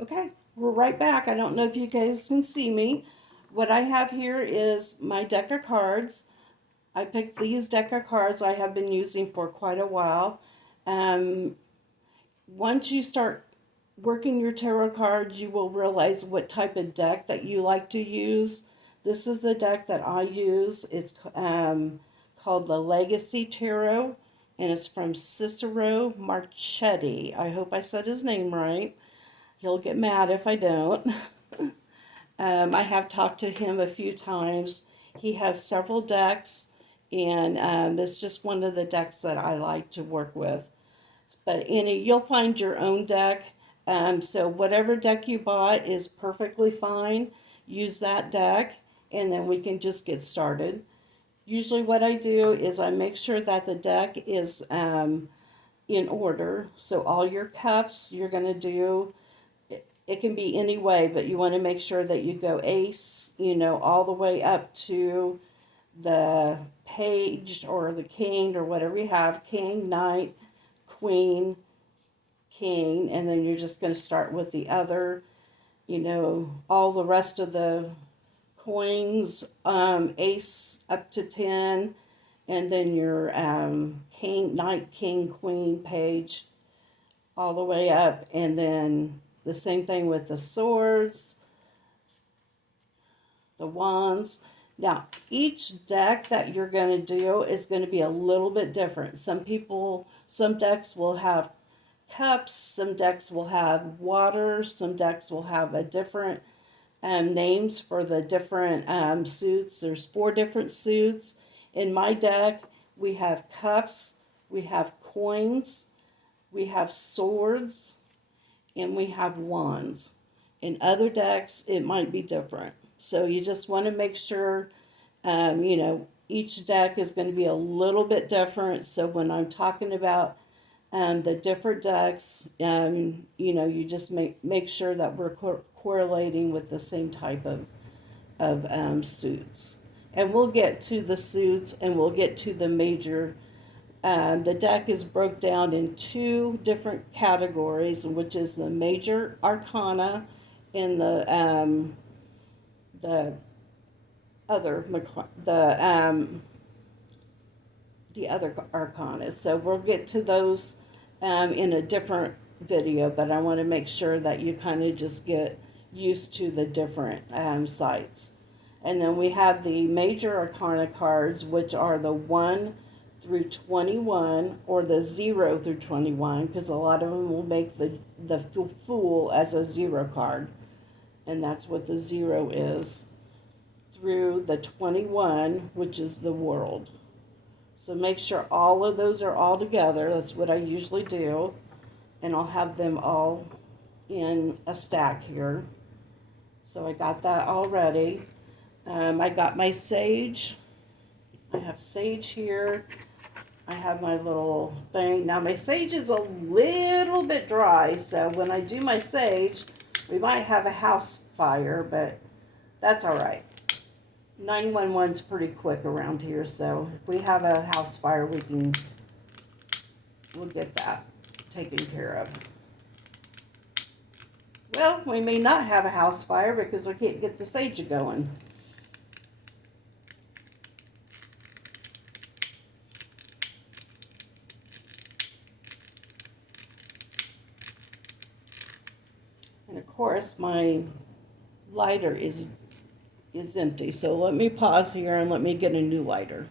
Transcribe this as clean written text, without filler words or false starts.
Okay, we're right back. I don't know if you guys can see me. What I have here is my deck of cards. I picked these deck of cards I have been using for quite a while. Um, Once you start working your tarot cards, you will realize what type of deck that you like to use. This is the deck that I use. It's called the Legacy Tarot, and it's from Cicero Marchetti. I hope I said his name right. He'll get mad if I don't. I have talked to him a few times. He has several decks, and it's just one of the decks that I like to work with. But you'll find your own deck. So whatever deck you bought is perfectly fine. Use that deck, and then we can just get started. Usually, what I do is I make sure that the deck is in order. So all your cups you're going to do, it can be any way, but you want to make sure that you go ace, all the way up to the page or the king or whatever you have, king, knight, queen, king, and then you're just going to start with the other, all the rest of the coins, ace up to 10, and then your king, knight, king, queen, page, all the way up, and then the same thing with the swords, the wands. Now, each deck that you're going to do is going to be a little bit different. Some decks will have cups, some decks will have water, some decks will have a different names for the different suits. There's 4 different suits. In my deck, we have cups, we have coins, we have swords, and we have wands. In other decks, it might be different. So you just want to make sure, each deck is going to be a little bit different. So when I'm talking about the different decks, you just make sure that we're correlating with the same type of suits. And we'll get to the suits and we'll get to the major. The deck is broke down in 2 different categories, which is the major arcana and the other the other arcana. So we'll get to those in a different video, but I want to make sure that you kind of just get used to the different sites. And then we have the major arcana cards, which are the 1 through 21 or the 0 through 21, because a lot of them will make the fool as a 0 card. And that's what the 0 is, through the 21, which is the world. So make sure all of those are all together. That's what I usually do. And I'll have them all in a stack here. So I got that all ready. I got my sage. I have sage here. I have my little thing. Now my sage is a little bit dry, so when I do my sage, we might have a house fire, but that's all right. 911's pretty quick around here, so if we have a house fire, we'll get that taken care of. Well, we may not have a house fire because we can't get the sage going. And of course, my lighter is empty. So let me pause here and let me get a new lighter.